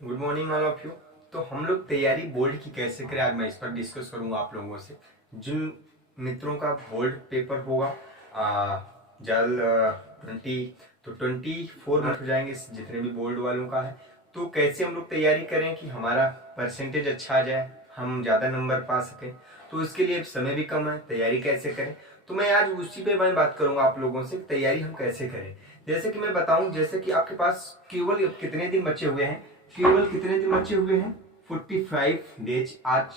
Good morning all of you. तो हम लोग तैयारी बोर्ड की कैसे करें, आज मैं इस पर डिस्कस करूंगा आप लोगों से। जिन मित्रों का बोर्ड पेपर होगा जल 24 मंथ हो जाएंगे जितने भी बोर्ड वालों का है। तो कैसे हम लोग तैयारी करें कि हमारा परसेंटेज अच्छा आ जाए, हम ज़्यादा नंबर पा सकें। तो इसके लिए समय भी कम है, तैयारी कैसे करें। तो मैं आज उसी पे मैं बात करूंगा आप लोगों से, तैयारी हम कैसे करें। जैसे कि मैं बताऊं, जैसे कि आपके पास केवल कितने दिन बचे हुए हैं, केवल कितने दिन बचे हुए हैं 45 डेज। आज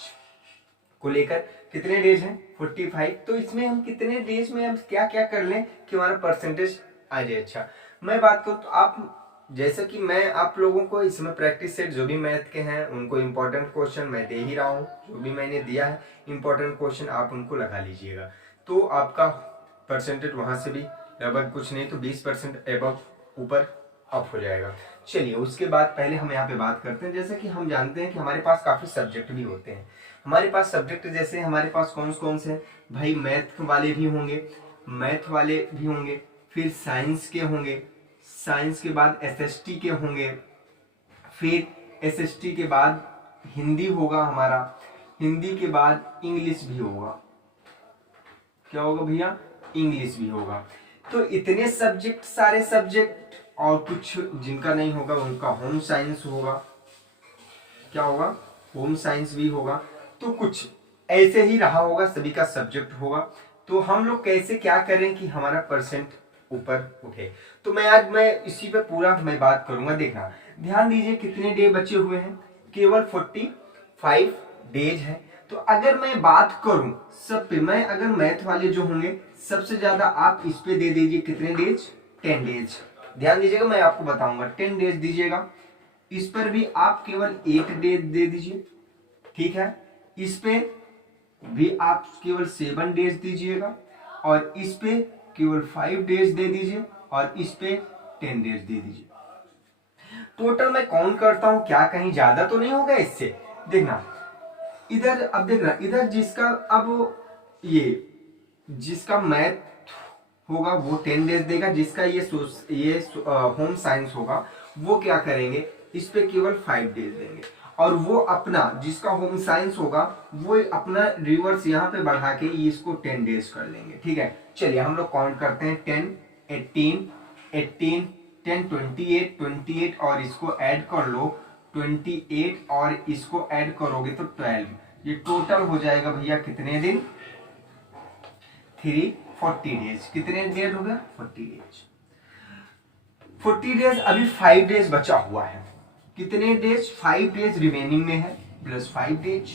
को लेकर कितने डेज हैं 45। तो इसमें हम कितने डेज में हम क्या क्या कर लें कि हमारा परसेंटेज आ जाए अच्छा। मैं बात करूं तो आप, जैसे कि मैं आप लोगों को इसमें प्रैक्टिस सेट जो भी मैथ के हैं उनको इंपॉर्टेंट क्वेश्चन मैं दे ही रहा हूं। जो भी मैंने दिया है इंपॉर्टेंट क्वेश्चन आप उनको लगा लीजिएगा, तो आपका परसेंटेज वहां से भी लगभग कुछ नहीं तो 20% एबव ऊपर अप हो जाएगा। चलिए उसके बाद पहले हम यहाँ पे बात करते हैं। जैसे कि हम जानते हैं कि हमारे पास काफी सब्जेक्ट भी होते हैं। हमारे पास सब्जेक्ट जैसे हमारे पास कौन कौन से हैं भाई, मैथ वाले भी होंगे, मैथ वाले भी होंगे, फिर साइंस के होंगे, साइंस के बाद एसएसटी के होंगे, फिर एसएसटी के बाद हिंदी होगा हमारा, हिंदी के बाद इंग्लिश भी होगा। क्या होगा भैया, इंग्लिश भी होगा। तो इतने सब्जेक्ट, सारे सब्जेक्ट, और कुछ जिनका नहीं होगा उनका होम साइंस होगा। क्या होगा, होम साइंस भी होगा। तो कुछ ऐसे ही रहा होगा, सभी का सब्जेक्ट होगा। तो हम लोग कैसे क्या करें कि हमारा परसेंट ऊपर उठे। तो मैं इसी पे पूरा मैं बात करूंगा। देखना ध्यान दीजिए कितने डे बचे हुए हैं, केवल 45 डेज है। तो अगर मैं बात करूं सब पे, मैं अगर मैथ वाले जो होंगे सबसे ज्यादा आप इस पे दे दीजिए कितने डेज, 10 डेज। ध्यान दीजिएगा मैं आपको बताऊंगा, 10 डेज दीजिएगा। इस पर भी आप केवल 1 डे दे दीजिए, ठीक है। इस पे भी आप केवल 7 डेज दीजिएगा, और इस पे केवल 5 डेज दे दीजिए, और इस पे 10 डेज दे दीजिए। टोटल मैं काउंट करता हूं, क्या कहीं ज्यादा तो नहीं होगा इससे। देखना इधर, अब देखना इधर जिसका, अब ये जिसका मैथ होगा वो 10 डेज देगा, जिसका ये होम साइंस होगा वो क्या करेंगे, इस पे केवल 5 डेज देंगे। और वो अपना जिसका होम साइंस होगा वो अपना रिवर्स यहाँ पे बढ़ा के इसको 10 डेज कर लेंगे, ठीक है। चलिए हम लोग काउंट करते हैं, 10 18 18 10 28 28, और इसको ऐड कर लो 28, और इसको ऐड करोगे तो 12। ये टोटल हो जाएगा भैया कितने दिन, 40 डेज। कितने डेज हो गया, 40 डेज। 40 डेज, अभी 5 डेज बचा हुआ है। कितने डेज, 5 डेज रिमेनिंग में है, प्लस 5 डेज।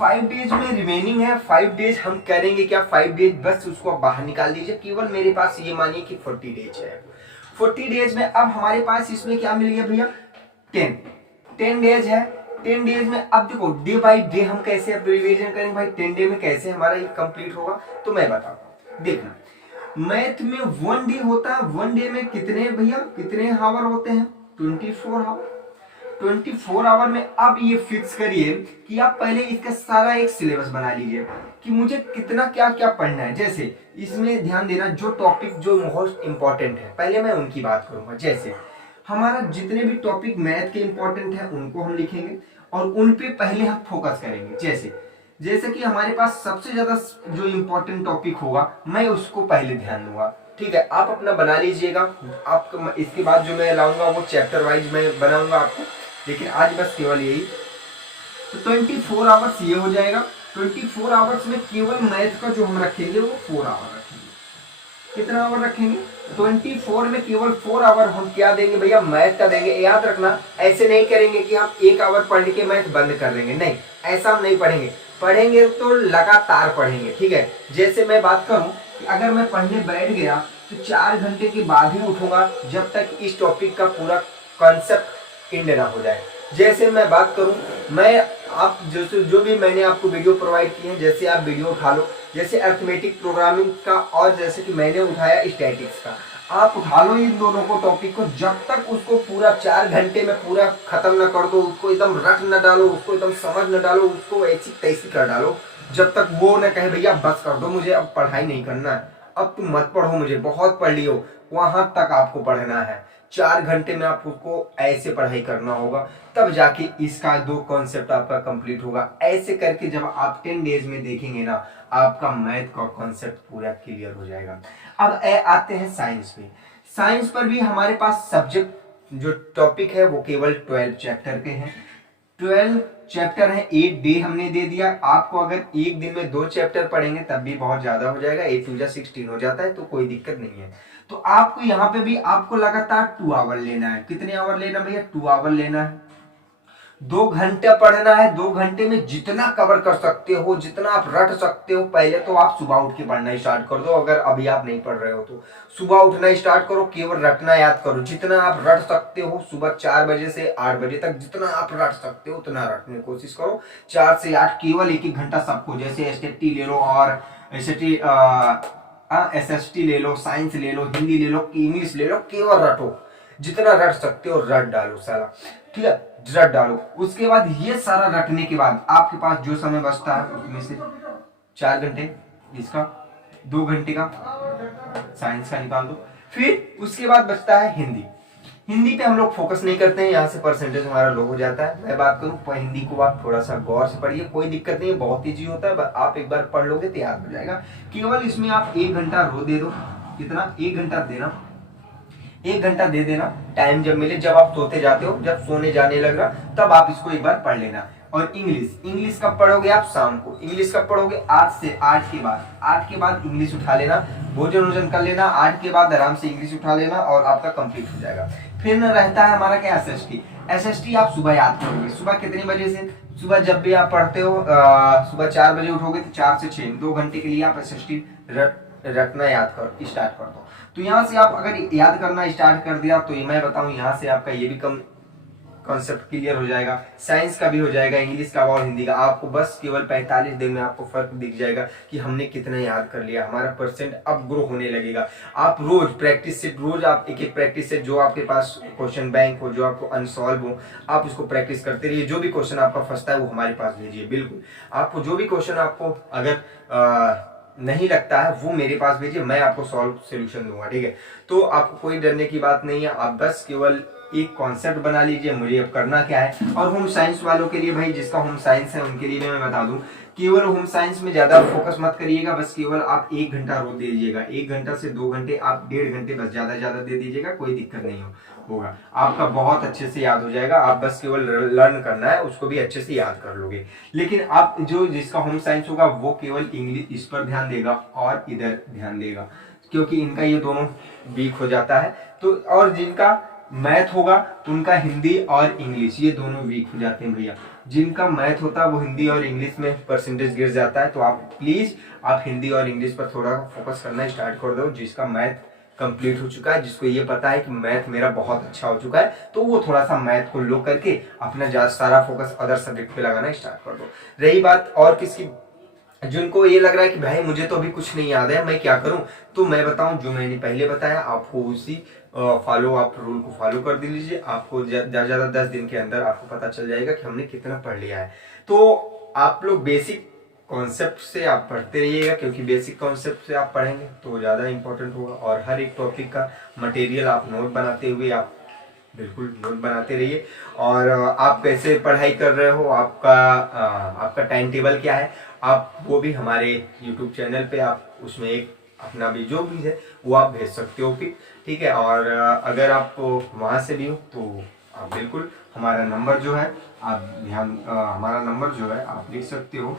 5 डेज में रिमेनिंग है, 5 डेज हम करेंगे क्या, 5 डेज बस उसको बाहर निकाल दीजिए। केवल मेरे पास ये मानिए कि 40 डेज है। 40 डेज में अब हमारे पास इसमें क्या मिल गया भैया, 10 डेज है। 10 डेज में अब देखो डे बाई डे हम कैसे अब रिवीजन करेंगे भाई, 10 डे में कैसे हमारा ये कंप्लीट होगा। तो मैं बताता हूँ, देखना मैथ में 1 डे होता है, 1 डे में कितने भैया, कितने हावर होते हैं, 24 हावर। 24 आवर में अब ये फिक्स करिए कि आप पहले इसका सारा एक सिलेबस बना लीजिए कि मुझे कितना क्या क्या पढ़ना है। जैसे इसमें ध्यान देना, जो टॉपिक जो मोस्ट इंपॉर्टेंट है पहले मैं उनकी बात करूंगा। जैसे हमारा जितने भी टॉपिक मैथ के इंपॉर्टेंट है उनको हम लिखेंगे, और उन पे पहले हम फोकस करेंगे। जैसे जैसे कि हमारे पास सबसे ज्यादा जो इंपॉर्टेंट टॉपिक होगा मैं उसको पहले ध्यान दूंगा, ठीक है। आप अपना बना लीजिएगा, आपको इसके बाद जो मैं लाऊंगा वो चैप्टर वाइज मैं बनाऊंगा आपको, लेकिन आज बस केवल यही। तो 24 आवर्स ये हो जाएगा। 24 आवर्स में केवल मैथ का जो हम रखेंगे वो 4 आवर रखेंगे। कितना आवर रखेंगे, 24 में केवल 4 आवर हम क्या देंगे भैया, मैथ का देंगे। याद रखना ऐसे नहीं करेंगे कि हम 1 आवर पढ़ के मैथ बंद कर देंगे, नहीं ऐसा हम नहीं पढ़ेंगे। पढ़ेंगे तो लगातार पढ़ेंगे, ठीक है। जैसे मैं बात करूं कि अगर मैं पढ़ने बैठ गया तो 4 घंटे के बाद ही उठूंगा जब तक इस टॉपिक का पूरा कॉन्सेप्ट एंड ना हो जाए। जैसे मैं बात करूं, मैं आप जो भी मैंने आपको वीडियो प्रोवाइड किए हैं, जैसे आप वीडियो उठा लो, जैसे अर्थमेटिक प्रोग्रामिंग का, और जैसे कि मैंने उठाया स्टैटिक्स का, आप उठा लो इन दोनों को टॉपिक को, जब तक उसको पूरा 4 घंटे में पूरा खत्म ना कर दो, उसको एकदम रट न डालो, उसको एकदम समझ न डालो, उसको ऐसी तैसी कर डालो, जब तक वो न कहे भैया बस कर दो मुझे अब पढ़ाई नहीं करना है, अब तुम मत पढ़ो, मुझे बहुत पढ़ लियो, वहां तक आपको पढ़ना है। 4 घंटे में आपको ऐसे पढ़ाई करना होगा, तब जाके इसका 2 कॉन्सेप्ट आपका कंप्लीट होगा। ऐसे करके जब आप 10 डेज में देखेंगे ना, आपका मैथ का कॉन्सेप्ट पूरा क्लियर हो जाएगा। अब आते हैं साइंस पे। साइंस पर भी हमारे पास सब्जेक्ट जो टॉपिक है वो केवल 12 चैप्टर के हैं। 12 चैप्टर है, 8 डे हमने दे दिया आपको। अगर एक दिन में 2 चैप्टर पढ़ेंगे तब भी बहुत ज्यादा हो जाएगा, 8 2 16 हो जाता है, तो कोई दिक्कत नहीं है। तो आपको यहाँ पे भी आपको लगातार 2 आवर लेना है। कितने आवर लेना भैया? 2 आवर लेना है। 2 घंटे पढ़ना है। 2 घंटे में जितना कवर कर सकते हो, जितना आप रट सकते हो, पहले तो आप सुबह उठ के पढ़ना स्टार्ट कर दो। अगर अभी आप नहीं पढ़ रहे हो तो सुबह उठना स्टार्ट करो, केवल रटना याद करो। जितना आप रट सकते हो सुबह 4 बजे से 8 बजे तक, जितना आप रट सकते हो उतना रटने की कोशिश करो। 4 से 8 केवल 1-1 घंटा सबको, जैसे एसटीटी ले लो और एसएसटी ले लो, साइंस ले लो, हिंदी ले लो, इंग्लिश ले लो, केवल रटो। जितना रट सकते हो रट डालो सारा, ठीक है, रट डालो। उसके बाद ये सारा रटने के बाद आपके पास जो समय बचता है उसमें से 4 घंटे इसका, 2 घंटे का साइंस का निकाल दो। फिर उसके बाद बचता है हिंदी। हिंदी पे हम लोग फोकस नहीं करते हैं, यहाँ से परसेंटेज हमारा लो हो जाता है। मैं बात करूँ हिंदी को, आप थोड़ा सा गौर से पढ़िए, कोई दिक्कत नहीं है, बहुत ईजी होता है। आप एक बार पढ़ लोगे तो याद हो जाएगा। केवल इसमें आप 1 घंटा रो दे दो। कितना? 1 घंटा देना, 1 घंटा दे देना। टाइम जब मिले, जब आप सोते जाते हो, जब सोने जाने लग रहा तब आप इसको एक बार पढ़ लेना। और इंग्लिश कब पढ़ोगे आप? शाम को। इंग्लिश कब पढ़ोगे? 8 से 8 के बाद। 8 के बाद इंग्लिश उठा लेना, भोजन वोजन कर लेना, 8 के बाद आराम से इंग्लिश उठा लेना और आपका कंप्लीट हो जाएगा। फिर न रहता है हमारा क्या? एसएसटी। एसएसटी आप सुबह याद करोगे। सुबह कितने बजे से? सुबह जब भी आप पढ़ते हो, सुबह 4 बजे उठोगे तो 4 से 6, 2 घंटे के लिए आप एसएसटी रटना याद कर स्टार्ट कर दो। तो यहाँ से आप अगर याद करना स्टार्ट कर दिया तो ये मैं बताऊं, यहाँ से आपका ये भी कम कॉन्सेप्ट क्लियर हो जाएगा, साइंस का भी हो जाएगा, इंग्लिश का और हिंदी का। आपको बस केवल 45 दिन में आपको फर्क दिख जाएगा कि हमने कितना याद कर लिया। हमारा परसेंट अब ग्रो होने लगेगा। आप रोज प्रैक्टिस से, रोज आप एक प्रैक्टिस से, जो आपके पास क्वेश्चन बैंक हो, जो आपको अनसॉल्व हो, आप उसको प्रैक्टिस करते रहिए। जो भी क्वेश्चन आपका फंसता है वो हमारे पास भेजिए। बिल्कुल, आपको जो भी क्वेश्चन आपको अगर नहीं लगता है वो मेरे पास भेजिए, मैं आपको सॉल्व सोल्यूशन दूंगा, ठीक है। तो आपको कोई डरने की बात नहीं है। आप बस केवल एक कॉन्सेप्ट बना लीजिए, मुझे अब करना क्या है। और होम साइंस वालों के लिए भाई, जिसका होम साइंस है उनके लिए मैं बता दूं, केवल होम साइंस में ज्यादा फोकस मत करिएगा। बस केवल आप 1 घंटा रोज दे दीजिएगा। 1 घंटा से 2 घंटे, आप 1.5 घंटे बस ज्यादा दे दीजिएगा, कोई दिक्कत नहीं होगा। आपका बहुत अच्छे से याद हो जाएगा। आप बस केवल लर्न करना है, उसको भी अच्छे से याद कर लोगे। लेकिन आप जो जिसका होम साइंस होगा वो केवल इंग्लिश इस पर ध्यान देगा और इधर ध्यान देगा, क्योंकि इनका ये दोनों वीक हो जाता है। तो और जिनका मैथ होगा उनका हिंदी और इंग्लिश ये दोनों वीक हो जाते हैं भैया। जिनका मैथ होता है वो हिंदी और इंग्लिश में परसेंटेज गिर जाता है। तो आप प्लीज आप हिंदी और इंग्लिश पर थोड़ा फोकस करना स्टार्ट कर दो। जिसका मैथ कंप्लीट हो चुका है, जिसको ये पता है कि मैथ मेरा बहुत अच्छा हो चुका है, तो वो थोड़ा सा मैथ को लो करके अपना सारा फोकस अदर सब्जेक्ट पे लगाना स्टार्ट कर दो। रही बात और किसकी, जिनको ये लग रहा है कि भाई मुझे तो अभी कुछ नहीं याद है, मैं क्या करूं, तो मैं बताऊं जो मैंने पहले बताया, आपको उसी आप रूल को फॉलो कर दीजिए। आपको ज्यादा 10 दिन के अंदर आपको पता चल जाएगा कि हमने कितना पढ़ लिया है। तो आप लोग बेसिक कॉन्सेप्ट से आप पढ़ते रहिएगा, क्योंकि बेसिक कॉन्सेप्ट से आप पढ़ेंगे तो ज़्यादा इंपॉर्टेंट होगा। और हर एक टॉपिक का मटेरियल आप नोट बनाते हुए आप बिल्कुल नोट बनाते रहिए। और आप कैसे पढ़ाई कर रहे हो, आपका टाइम टेबल क्या है, आप वो भी हमारे यूट्यूब चैनल पे आप उसमें एक अपना भी जो भी है वो आप भेज सकते हो फिर, ठीक है। और अगर आप वहाँ से भी हो तो आप बिल्कुल हमारा नंबर जो है आप हमारा नंबर जो है आप लिख सकते हो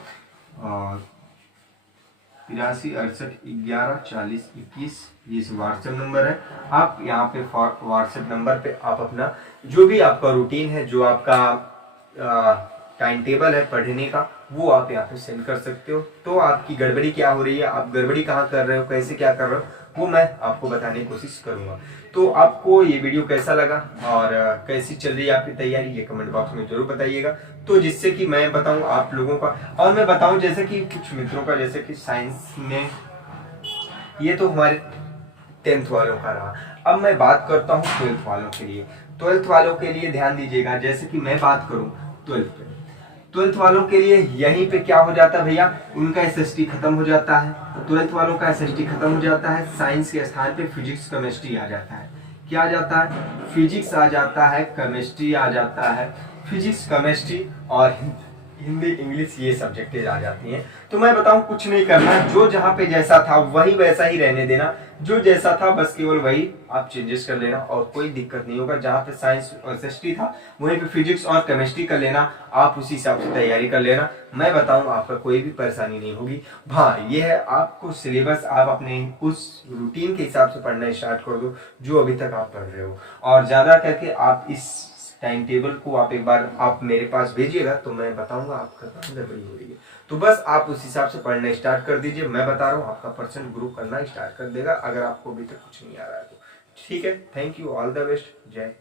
83 68 11 40 21, ये व्हाट्सएप नंबर है। आप यहाँ पे व्हाट्सएप नंबर पे आप अपना जो भी आपका रूटीन है, जो आपका टाइम टेबल है पढ़ने का, वो आप यहाँ पे सेंड कर सकते हो। तो आपकी गड़बड़ी क्या हो रही है, आप गड़बड़ी कहाँ कर रहे हो, कैसे क्या कर रहे हो, वो मैं आपको बताने की कोशिश करूंगा। तो आपको ये वीडियो कैसा लगा और कैसी चल रही है आपकी तैयारी, ये कमेंट बॉक्स में जरूर बताइएगा, तो जिससे कि मैं बताऊं आप लोगों का। और मैं बताऊं जैसे कि कुछ मित्रों का, जैसे कि साइंस में ये तो हमारे 10th वालों का रहा। अब मैं बात करता हूँ 12th वालों के लिए। 12th वालों के लिए ध्यान दीजिएगा, जैसे कि मैं बात करूँ 12th वालों के लिए यहीं पे क्या हो जाता है भैया, उनका एसएसटी खत्म हो जाता है। 12th वालों का एसएसटी खत्म हो जाता है, साइंस के स्थान पे फिजिक्स केमिस्ट्री आ जाता है। क्या आ जाता है, फिजिक्स आ जाता है, केमिस्ट्री आ जाता है, फिजिक्स केमिस्ट्री और हिंदी इंग्लिश ये सब्जेक्टें आ जाती हैं। तो मैं बताऊं कुछ नहीं करना, जो जहाँ पे जैसा था वही वैसा ही रहने देना, जो जैसा था बस केवल वही आप चेंजेस कर लेना और कोई दिक्कत नहीं होगा। जहाँ पे साइंस और एसएसटी था वहीं पे फिजिक्स और केमिस्ट्री कर लेना, आप उसी हिसाब से तैयारी कर लेना। मैं बताऊं आपका कोई भी परेशानी नहीं होगी। हाँ ये है, आपको सिलेबस आप अपने उस रूटीन के हिसाब से पढ़ना स्टार्ट कर दो जो अभी तक आप पढ़ रहे हो, और ज़्यादा करके आप इस टाइम टेबल को आप एक बार आप मेरे पास भेजिएगा तो मैं बताऊंगा आपका काम गड़बड़ी हो रही है। तो बस आप उस हिसाब से पढ़ना स्टार्ट कर दीजिए, मैं बता रहा हूँ आपका परसेंट ग्रो करना स्टार्ट कर देगा अगर आपको अभी तक कुछ नहीं आ रहा है तो। ठीक है, thank you, all the best, जय